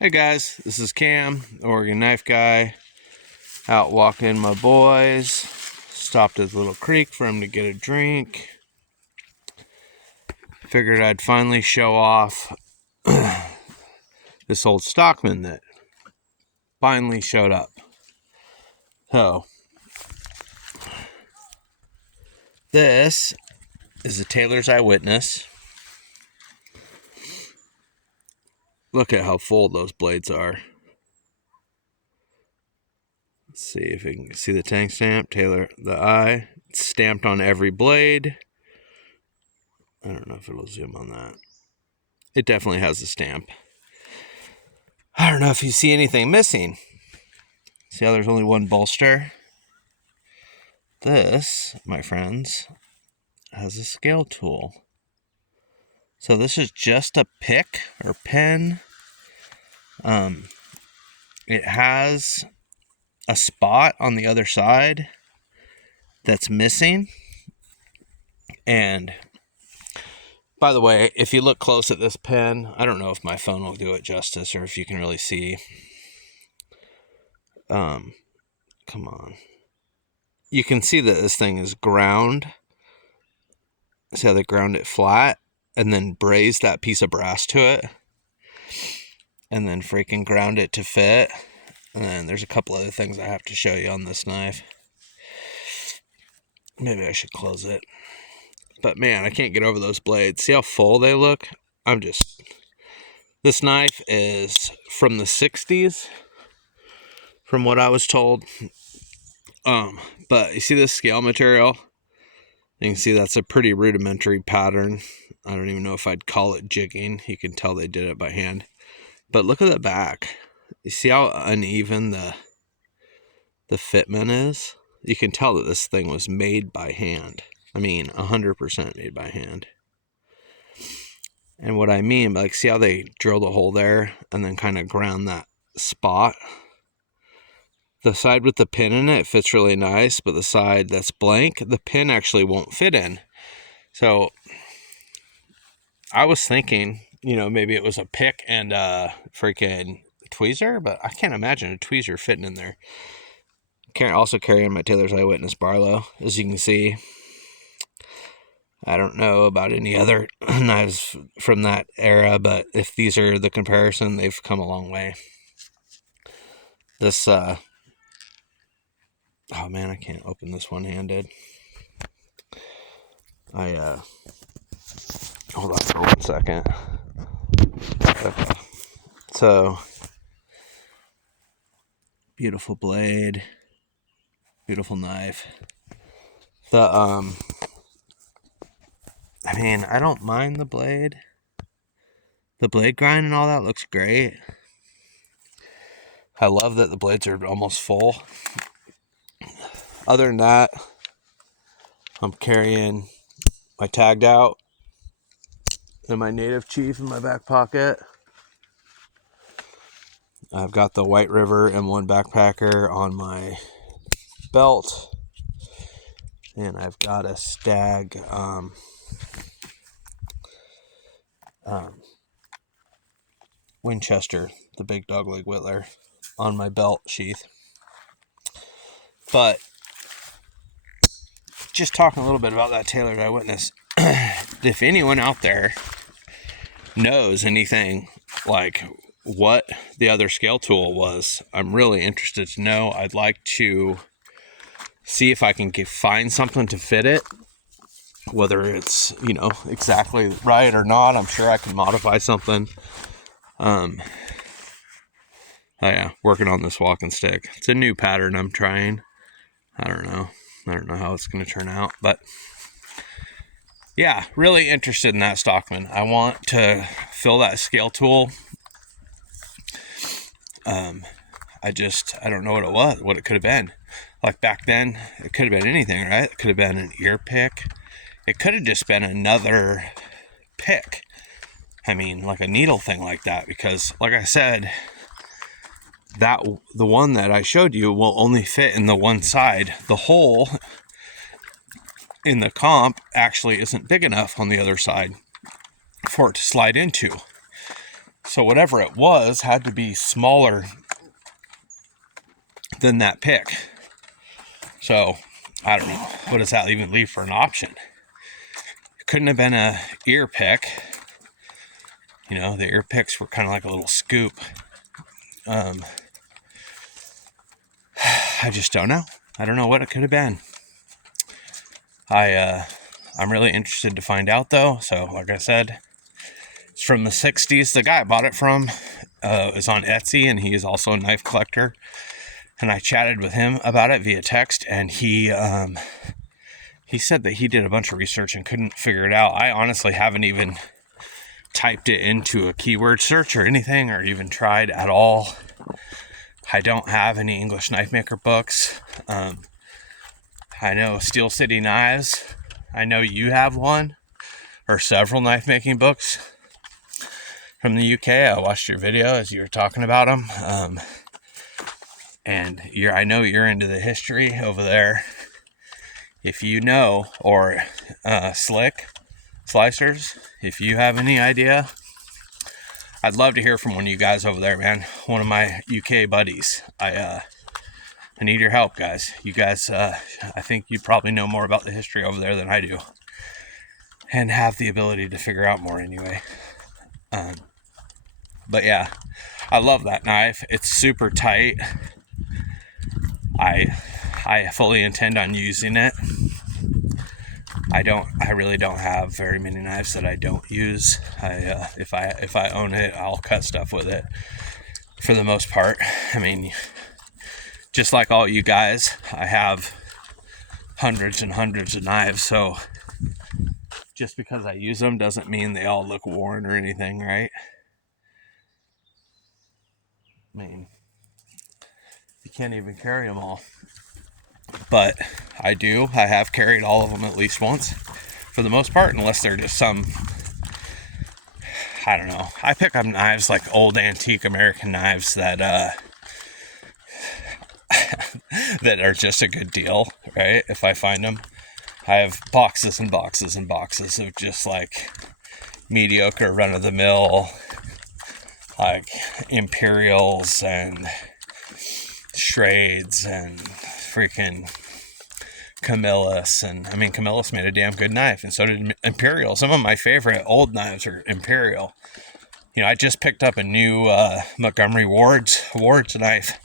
Hey guys, this is Cam, Oregon Knife Guy, out walking my boys. Stopped at the little creek for him to get a drink. Figured I'd finally show off this old stockman that finally showed up. So, this is a Taylor's Eyewitness. Look at how full those blades are. Let's see if you can see the tank stamp, Taylor the Eye. It's stamped on every blade. I don't know if it'll zoom on that. It definitely has a stamp. I don't know if you see anything missing. See how there's only one bolster? This, my friends, has a scale tool. So this is just a pick or pen. It has a spot on the other side that's missing. And by the way, if you look close at this pen, I don't know if my phone will do it justice or if you can really see. Come on. You can see that this thing is ground. See how they ground it flat and then braze that piece of brass to it and then freaking ground it to fit. And then there's a couple other things I have to show you on this knife. Maybe I should close it. But man, I can't get over those blades. See how full they look? This knife is from the 60s, from what I was told. But you see this scale material? You can see that's a pretty rudimentary pattern. I don't even know if I'd call it jigging. You can tell they did it by hand. But look at the back. You see how uneven the fitment is? You can tell that this thing was made by hand. I mean, 100% made by hand. And what I mean, like, see how they drilled a hole there and then kind of ground that spot? The side with the pin in it fits really nice, but the side that's blank, the pin actually won't fit in. So I was thinking, maybe it was a pick and a freaking tweezer, but I can't imagine a tweezer fitting in there. Also carrying my Taylor's Eyewitness Barlow, as you can see. I don't know about any other knives from that era, but if these are the comparison, they've come a long way. This, oh man, I can't open this one-handed. Hold on for 1 second. Okay. So, beautiful blade, beautiful knife. I don't mind the blade. The blade grind and all that looks great. I love that the blades are almost full. Other than that, I'm carrying my tagged out and my native chief in my back pocket. I've got the White River M1 backpacker on my belt. And I've got a Stag Winchester, the big dogleg whittler, on my belt sheath. But just talking a little bit about that Taylor's Eyewitness, if anyone out there knows anything like what the other scale tool was, I'm really interested to know. I'd like to see if I can find something to fit it, whether it's, exactly right or not. I'm sure I can modify something. Working on this walking stick. It's a new pattern I'm trying. I don't know how it's going to turn out, but yeah, really interested in that stockman. I want to fill that scale tool. I don't know what it could have been. Like back then, it could have been anything, right? It could have been an ear pick. It could have just been another pick. Like a needle thing like that, because like I said, the one that I showed you will only fit in the one side. The hole in the comp actually isn't big enough on the other side for it to slide into. So whatever it was had to be smaller than that pick. So I don't know. What does that even leave for an option? It couldn't have been a ear pick. You know, the ear picks were kind of like a little scoop. I just don't know. I don't know what it could have been. I'm really interested to find out though. So like I said, it's from the 60s. The guy I bought it from is on Etsy, and he is also a knife collector. And I chatted with him about it via text, and he said that he did a bunch of research and couldn't figure it out. I honestly haven't even typed it into a keyword search or anything, or even tried at all. I don't have any English knife maker books. I know Steel City Knives. I know you have one or several knife making books from the UK. I watched your video as you were talking about them. And I know you're into the history over there. If you know, or Slick Slicers, if you have any idea, I'd love to hear from one of you guys over there, man. One of my UK buddies. I need your help, guys. You guys, I think you probably know more about the history over there than I do, and have the ability to figure out more anyway. But yeah, I love that knife. It's super tight. I fully intend on using it. I really don't have very many knives that I don't use. If I own it, I'll cut stuff with it for the most part. I mean, just like all you guys, I have hundreds and hundreds of knives, so just because I use them doesn't mean they all look worn or anything, right? I mean, you can't even carry them all. But I have carried all of them at least once, for the most part, unless they're just some, I don't know. I pick up knives like old antique American knives that that are just a good deal, right? If I find them. I have boxes and boxes and boxes of just like mediocre run-of-the-mill, like Imperials and Schrades and freaking Camillus. And I mean, Camillus made a damn good knife, and so did Imperial. Some of my favorite old knives are Imperial. You know, I just picked up a new Montgomery Ward's knife.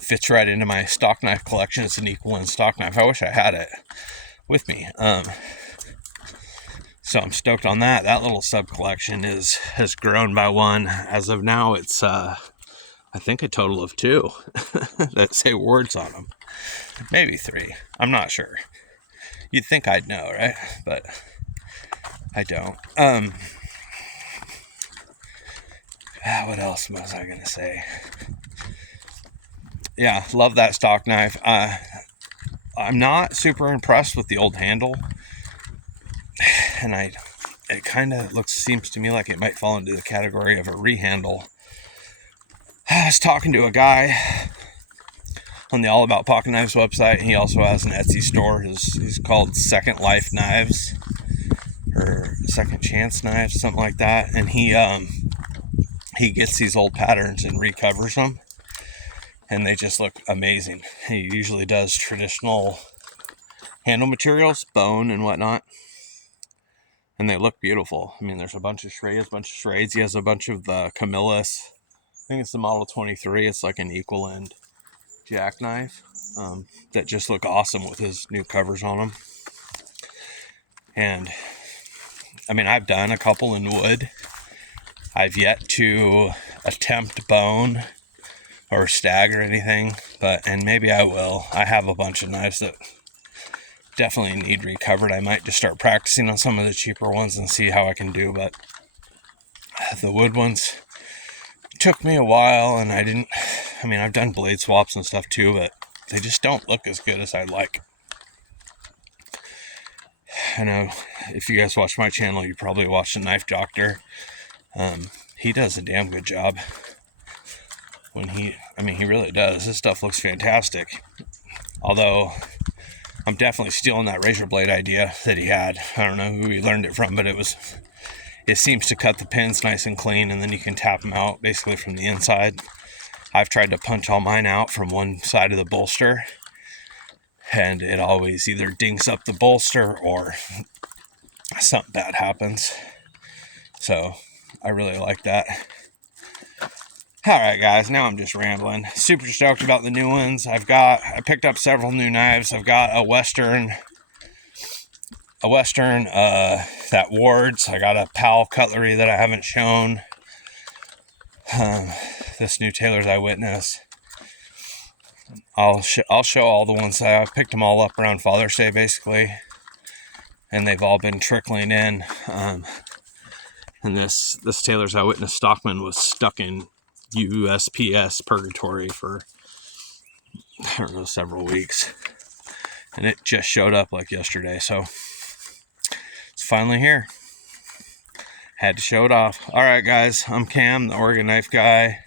Fits right into my stock knife collection. It's an equal in stock knife. I wish I had it with me. So I'm stoked on that. That little sub collection has grown by one. As of now, it's I think a total of 2 that say Wards on them. Maybe 3. I'm not sure. You'd think I'd know, right? But I don't. What else was I gonna say? Yeah, love that stock knife. I'm not super impressed with the old handle, and it kind of seems to me like it might fall into the category of a rehandle. I was talking to a guy on the All About Pocket Knives website. He also has an Etsy store. He's called Second Life Knives, or Second Chance Knives, something like that. And he gets these old patterns and recovers them, and they just look amazing. He usually does traditional handle materials, bone and whatnot, and they look beautiful. I mean, there's a bunch of Schrades. He has a bunch of the Camillus. I think it's the Model 23. It's like an equal end jackknife that just look awesome with his new covers on them. And I mean, I've done a couple in wood. I've yet to attempt bone or stag or anything, and maybe I will. I have a bunch of knives that definitely need recovered. I might just start practicing on some of the cheaper ones and see how I can do, but the wood ones took me a while, and I've done blade swaps and stuff too, but they just don't look as good as I'd like. I know if you guys watch my channel, you probably watched The Knife Doctor. He does a damn good job. He really does. This stuff looks fantastic. Although, I'm definitely stealing that razor blade idea that he had. I don't know who he learned it from, but it it seems to cut the pins nice and clean, and then you can tap them out basically from the inside. I've tried to punch all mine out from one side of the bolster, and it always either dinks up the bolster or something bad happens. So I really like that. Alright guys, now I'm just rambling. Super stoked about the new ones. I picked up several new knives. I've got a Western, that Ward's. I got a PAL cutlery that I haven't shown. This new Taylor's Eyewitness. I'll show all the ones that I picked them all up around Father's Day basically. And they've all been trickling in. And this Taylor's Eyewitness Stockman was stuck in USPS purgatory for, I don't know, several weeks, and it just showed up like yesterday, so it's finally here. Had to show it off. All right guys, I'm Cam, the Oregon Knife Guy.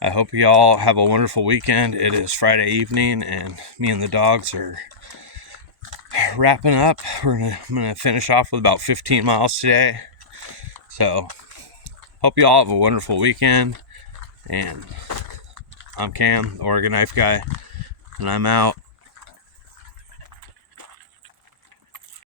I hope you all have a wonderful weekend. It is Friday evening and me and the dogs are wrapping up. I'm gonna finish off with about 15 miles today, so hope you all have a wonderful weekend. And I'm Cam, the Oregon Knife Guy, and I'm out.